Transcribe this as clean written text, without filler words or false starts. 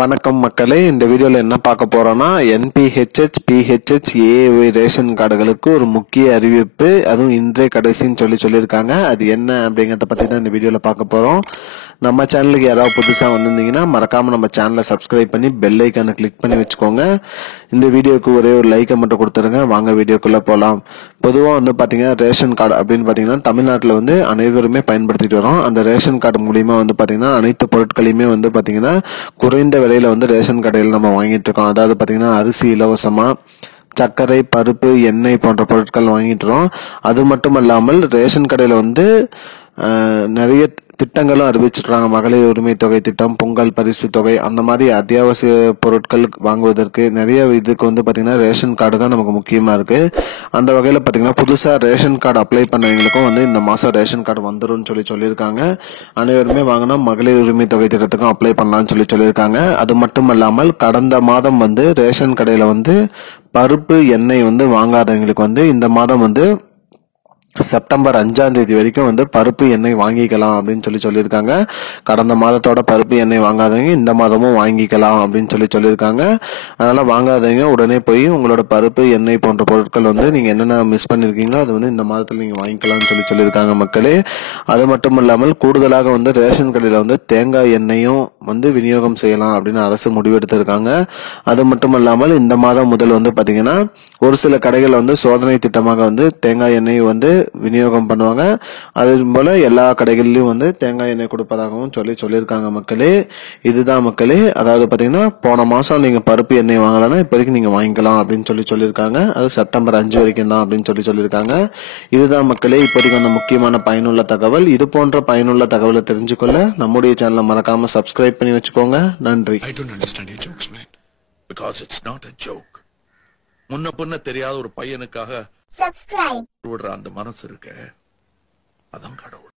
வணக்கம் மக்களே, இந்த வீடியோல என்ன பார்க்க போறோம்னா NPHH PHH AOI ரேஷன் கார்டுகளுக்கு ஒரு முக்கிய அறிவிப்பு, அதுவும் இன்றைய கடைசின்னு சொல்லியிருக்காங்க. அது என்ன அப்படிங்கறத பத்தி தான் இந்த வீடியோல பார்க்க போறோம். நம்ம சேனலுக்கு யாராவது புதுசா வந்திருந்தீங்கன்னா மறக்காம நம்ம சேனலை சப்ஸ்கிரைப் பண்ணி பெல் ஐக்கானை கிளிக் பண்ணி வச்சுக்கோங்க. இந்த வீடியோக்கு ஒரே ஒரு லைக்கை மட்டும் கொடுத்துருங்க. வாங்க வீடியோக்குள்ள போலாம். பொதுவாக பாத்தீங்கன்னா ரேஷன் கார்டு அப்படின்னு பாத்தீங்கன்னா தமிழ்நாட்டில் அனைவருமே பயன்படுத்திட்டு வரோம். அந்த ரேஷன் கார்டு மூலியமா பாத்தீங்கன்னா அனைத்து பொருட்களையுமே பாத்தீங்கன்னா குறைந்த விலையில ரேஷன் கடையில் நம்ம வாங்கிட்டு இருக்கோம். அதாவது பாத்தீங்கன்னா அரிசி இலவசமா, சர்க்கரை, பருப்பு, எண்ணெய் போன்ற பொருட்கள் வாங்கிட்டுறோம். அது மட்டும் இல்லாமல் ரேஷன் கடையில நிறைய திட்டங்களும் அறிவிச்சிருக்காங்க. மகளிர் உரிமை தொகை திட்டம், பொங்கல் பரிசு தொகை, அந்த மாதிரி அத்தியாவசிய பொருட்கள் வாங்குவதற்கு நிறைய இதுக்கு பாத்தீங்கன்னா ரேஷன் கார்டு தான் நமக்கு முக்கியமா இருக்கு. அந்த வகையில பாத்தீங்கன்னா புதுசா ரேஷன் கார்டு அப்ளை பண்ணவங்களுக்கும் இந்த மாசம் ரேஷன் கார்டு வந்துரும் சொல்லியிருக்காங்க. அனைவருமே வாங்கினா மகளிர் உரிமை தொகை திட்டத்துக்கும் அப்ளை பண்ணலாம்னு சொல்லியிருக்காங்க. அது மட்டும் இல்லாமல் கடந்த மாதம் ரேஷன் கடையில பருப்பு, எண்ணெய் வாங்காதவங்களுக்கு இந்த மாதம் செப்டம்பர் 5ஆம் தேதி வரைக்கும் பருப்பு எண்ணெய் வாங்கிக்கலாம் அப்படின்னு சொல்லியிருக்காங்க. கடந்த மாதத்தோட பருப்பு எண்ணெய் வாங்காதவங்க இந்த மாதமும் வாங்கிக்கலாம் அப்படின்னு சொல்லியிருக்காங்க. அதனால வாங்காதவங்க உடனே போய் உங்களோட பருப்பு, எண்ணெய் போன்ற பொருட்கள் நீங்க என்னென்ன மிஸ் பண்ணிருக்கீங்களோ அது இந்த மாதத்துல நீங்க வாங்கிக்கலாம்னு சொல்லியிருக்காங்க மக்களே. அது மட்டும் இல்லாமல் கூடுதலாக ரேஷன் கடையில தேங்காய் எண்ணெயும் விநியோகம் செய்யலாம் அப்படின்னு அரசு முடிவெடுத்திருக்காங்க. அது மட்டும் இல்லாமல் இந்த மாதம் முதல் பாத்தீங்கன்னா ஒரு சில கடைகள் சோதனை திட்டமாக தேங்காய் எண்ணெய் விநியோகம் பண்ணுவாங்க. அது போல எல்லா கடைகளிலும் தேங்காய் எண்ணெய் கொடுப்பதாகவும் சொல்லியிருக்காங்க மக்களே. இதுதான் மக்களே, அதாவது பாத்தீங்கன்னா போன மாசம் நீங்க பருப்பு எண்ணெய் வாங்கலன்னா இப்போதைக்கு நீங்க வாங்கிக்கலாம் அப்படின்னு சொல்லியிருக்காங்க. அது செப்டம்பர் 5 வரைக்கும் தான் அப்படின்னு சொல்லியிருக்காங்க. இதுதான் மக்களே இப்போதைக்கு முக்கியமான பயனுள்ள தகவல். இது போன்ற பயனுள்ள தகவலை தெரிஞ்சுக்கொள்ள நம்முடைய சேனலை மறக்காம சப்ஸ்கிரைப் பண்ணி வச்சுக்கோங்க. நன்றி. I don't understand your jokes, man. Because it's not a joke. முன்ன பின்ன தெரியாத ஒரு பையனுக்காக விடுற அந்த மனசு இருக்க, அதான் கடவுள்.